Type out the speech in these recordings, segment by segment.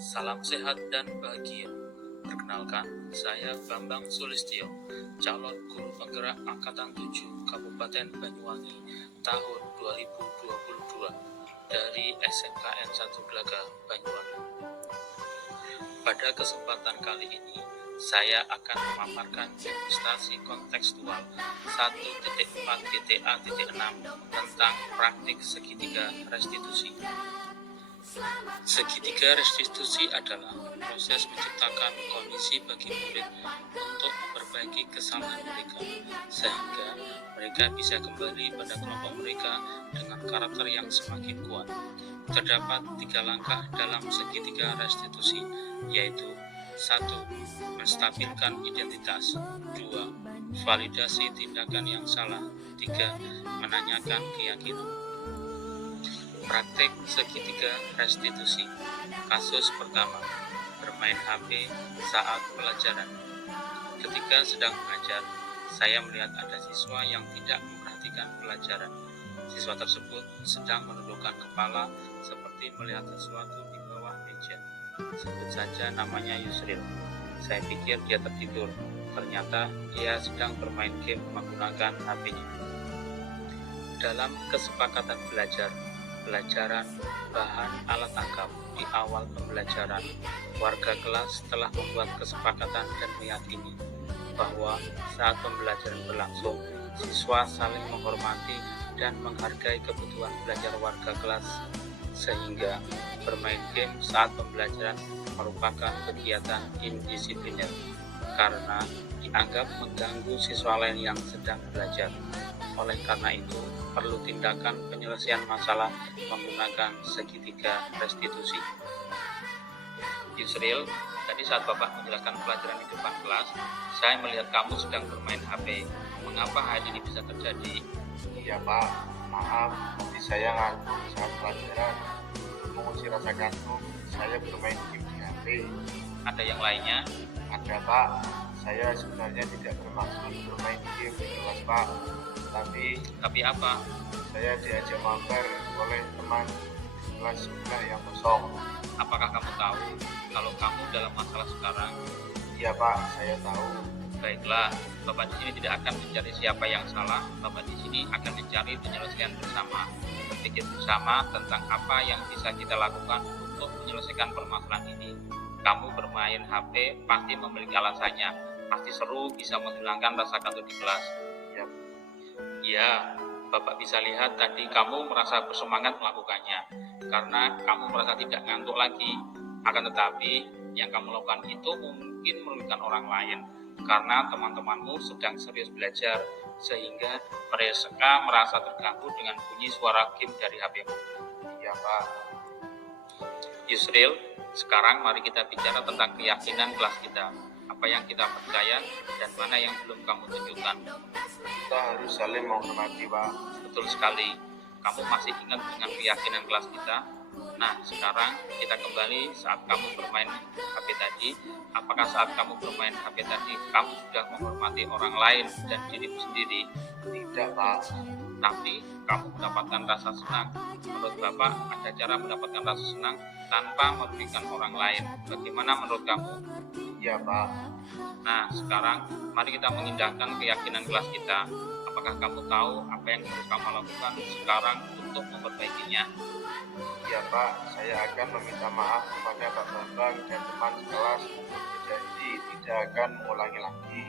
Salam sehat dan bahagia. Perkenalkan, saya Bambang Sulistyo, calon guru penggerak Angkatan 7 Kabupaten Banyuwangi tahun 2022 dari SMKN 1 Glaga, Banyuwangi. Pada kesempatan kali ini, saya akan memaparkan ilustrasi kontekstual 1.4.A.6 tentang praktik segitiga restitusi. Segitiga restitusi adalah proses menciptakan kondisi bagi murid untuk memperbaiki kesalahan mereka, sehingga mereka bisa kembali pada kelompok mereka dengan karakter yang semakin kuat. Terdapat 3 langkah dalam segitiga restitusi, yaitu 1. Menstabilkan identitas. 2. Validasi tindakan yang salah. 3. Menanyakan keyakinan. Praktik segitiga restitusi. Kasus pertama, bermain HP saat pelajaran. Ketika sedang mengajar, saya melihat ada siswa yang tidak memperhatikan pelajaran. Siswa tersebut sedang menundukkan kepala seperti melihat sesuatu di bawah meja. Sebut saja namanya Yusril. Saya pikir dia tertidur. Ternyata dia sedang bermain game menggunakan HP-nya. Dalam kesepakatan pelajaran bahan alat tangkap di awal pembelajaran, warga kelas telah membuat kesepakatan dan meyakini bahwa saat pembelajaran berlangsung, siswa saling menghormati dan menghargai kebutuhan belajar warga kelas, sehingga bermain game saat pembelajaran merupakan kegiatan indisipliner karena dianggap mengganggu siswa lain yang sedang belajar. Oleh karena itu, perlu tindakan penyelesaian masalah menggunakan segitiga restitusi. Yusril, tadi saat Bapak menjelaskan pelajaran di depan kelas, saya melihat kamu sedang bermain HP. Mengapa hal ini bisa terjadi? Iya Pak, maaf, tadi saya ngantuk saat pelajaran. Mengusir rasa kantuk, saya bermain game di HP. Ada yang lainnya? Ada Pak, saya sebenarnya tidak bermaksud bermain game di kelas Pak. Tapi apa? Saya diajak mabar oleh teman kelas sebelah yang kosong. Apakah kamu tahu kalau kamu dalam masalah sekarang? Iya Pak, saya tahu. Baiklah, Bapak di sini tidak akan mencari siapa yang salah. Bapak di sini akan mencari penyelesaian bersama. Berpikir bersama tentang apa yang bisa kita lakukan untuk menyelesaikan permasalahan ini. Kamu bermain HP pasti memiliki alasannya. Pasti seru, bisa menghilangkan rasa kantuk di kelas. Ya, Bapak bisa lihat tadi kamu merasa bersemangat melakukannya karena kamu merasa tidak ngantuk lagi. Akan tetapi yang kamu lakukan itu mungkin merugikan orang lain karena teman-temanmu sedang serius belajar sehingga mereka merasa terganggu dengan bunyi suara game dari HP-mu. Iya Pak. Yusril, sekarang mari kita bicara tentang keyakinan kelas kita. Apa yang kita percaya dan mana yang belum kamu tunjukkan. Kita harus saling menghormati Pak. Betul sekali. Kamu masih ingat dengan keyakinan kelas kita? Nah, sekarang kita kembali saat kamu bermain HP tadi. Apakah saat kamu bermain HP tadi, kamu sudah menghormati orang lain dan dirimu sendiri? Tidak Pak. Tapi kamu mendapatkan rasa senang. Menurut Bapak, ada cara mendapatkan rasa senang tanpa merugikan orang lain. Bagaimana menurut kamu? Iya Pak. Nah, sekarang mari kita mengindahkan keyakinan kelas kita. Apakah kamu tahu apa yang harus kamu lakukan sekarang untuk memperbaikinya? Iya Pak, saya akan meminta maaf kepada Pak Bambang dan teman sekelas untuk berjanji tidak akan mengulangi lagi.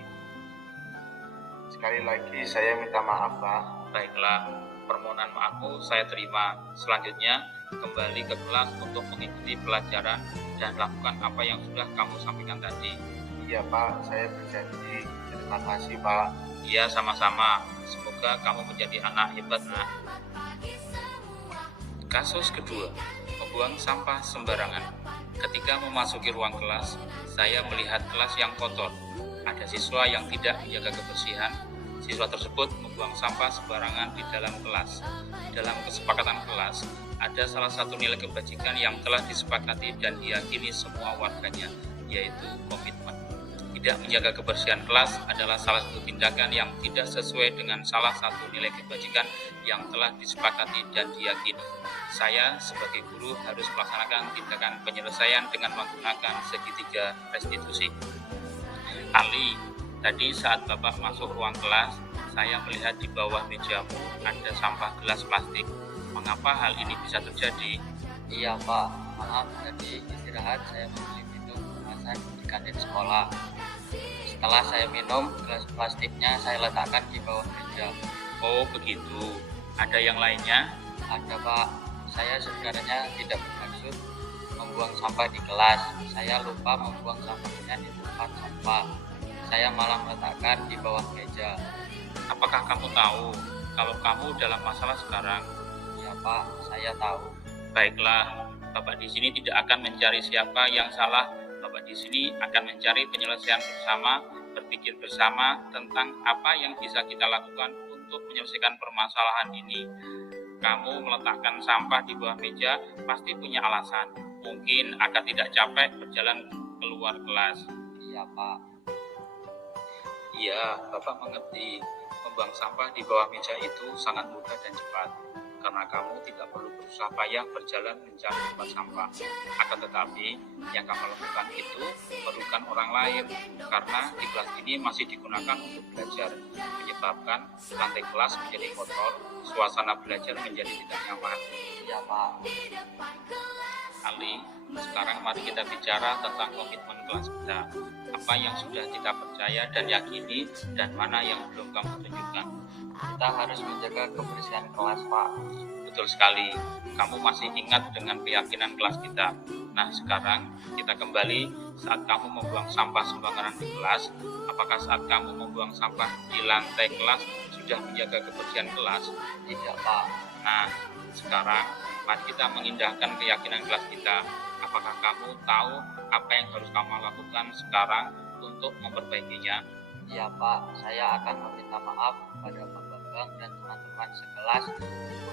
Sekali lagi saya minta maaf Pak. Baiklah, permohonan maafmu saya terima. Selanjutnya, kembali ke kelas untuk mengikuti pelajaran dan lakukan apa yang sudah kamu sampaikan tadi. Iya Pak, saya berjanji. Terima kasih Pak. Iya, sama-sama. Semoga kamu menjadi anak hebat, Nak. Kasus kedua, membuang sampah sembarangan. Ketika memasuki ruang kelas, saya melihat kelas yang kotor. Ada siswa yang tidak menjaga kebersihan. Siswa tersebut membuang sampah sembarangan di dalam kelas. Dalam kesepakatan kelas, ada salah satu nilai kebajikan yang telah disepakati dan diyakini semua warganya, yaitu komitmen. Tidak menjaga kebersihan kelas adalah salah satu tindakan yang tidak sesuai dengan salah satu nilai kebajikan yang telah disepakati dan diyakini. Saya sebagai guru harus melaksanakan tindakan penyelesaian dengan menggunakan segitiga restitusi. Ali, tadi saat Bapak masuk ruang kelas, saya melihat di bawah mejamu ada sampah gelas plastik. Mengapa hal ini bisa terjadi? Iya Pak, maaf tadi istirahat saya membeli minum kemasan di kantin sekolah. Setelah saya minum, gelas plastiknya saya letakkan di bawah meja. Oh begitu, ada yang lainnya? Ada Pak, saya sebenarnya tidak bermaksud membuang sampah di kelas. Saya lupa membuang sampahnya di tempat sampah. Saya malah meletakkan di bawah meja. Apakah kamu tahu kalau kamu dalam masalah sekarang? Iya Pak, saya tahu. Baiklah, Bapak di sini tidak akan mencari siapa yang salah. Bapak di sini akan mencari penyelesaian bersama, berpikir bersama tentang apa yang bisa kita lakukan untuk menyelesaikan permasalahan ini. Kamu meletakkan sampah di bawah meja pasti punya alasan. Mungkin akan tidak capek berjalan keluar kelas. Iya Pak. Iya, Bapak mengerti. Membuang sampah di bawah meja itu sangat mudah dan cepat. Karena kamu tidak perlu berusaha payah berjalan mencari tempat sampah. Akan tetapi, yang kamu lakukan itu merugikan orang lain, karena di kelas ini masih digunakan untuk belajar, menyebabkan lantai kelas menjadi kotor, suasana belajar menjadi tidak nyaman. Iya Pak. Ali, sekarang mari kita bicara tentang komitmen kelas kita. Apa yang sudah kita percaya dan yakini, dan mana yang belum kamu tunjukkan. Kita harus menjaga kebersihan kelas Pak. Betul sekali, kamu masih ingat dengan keyakinan kelas kita. Nah sekarang kita kembali saat kamu membuang sampah sembarangan di kelas. Apakah saat kamu membuang sampah di lantai kelas sudah menjaga kebersihan kelas? Tidak Pak. Nah sekarang mari kita mengindahkan keyakinan kelas kita. Apakah kamu tahu apa yang harus kamu lakukan sekarang untuk memperbaikinya? Iya Pak, saya akan meminta maaf kepada Pak Bambang dan teman-teman sekelas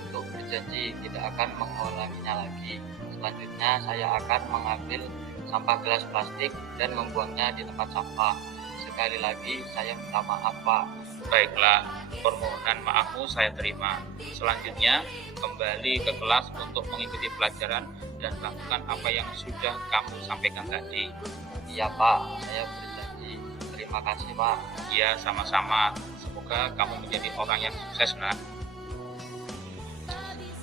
untuk berjanji tidak akan mengulanginya lagi. Selanjutnya saya akan mengambil sampah gelas plastik dan membuangnya di tempat sampah. Sekali lagi saya minta maaf Pak. Baiklah, permohonan maafmu saya terima. Selanjutnya, kembali ke kelas untuk mengikuti pelajaran dan lakukan apa yang sudah kamu sampaikan tadi. Iya Pak, saya berjanji. Terima kasih Pak. Ya, sama-sama. Semoga kamu menjadi orang yang sukses, nak.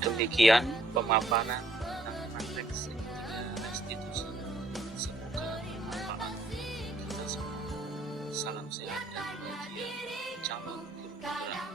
Demikian pemaparan tentang restitusi. Semoga bermanfaat kita semua. Salam sehat dan bahagia. Calon guru putra.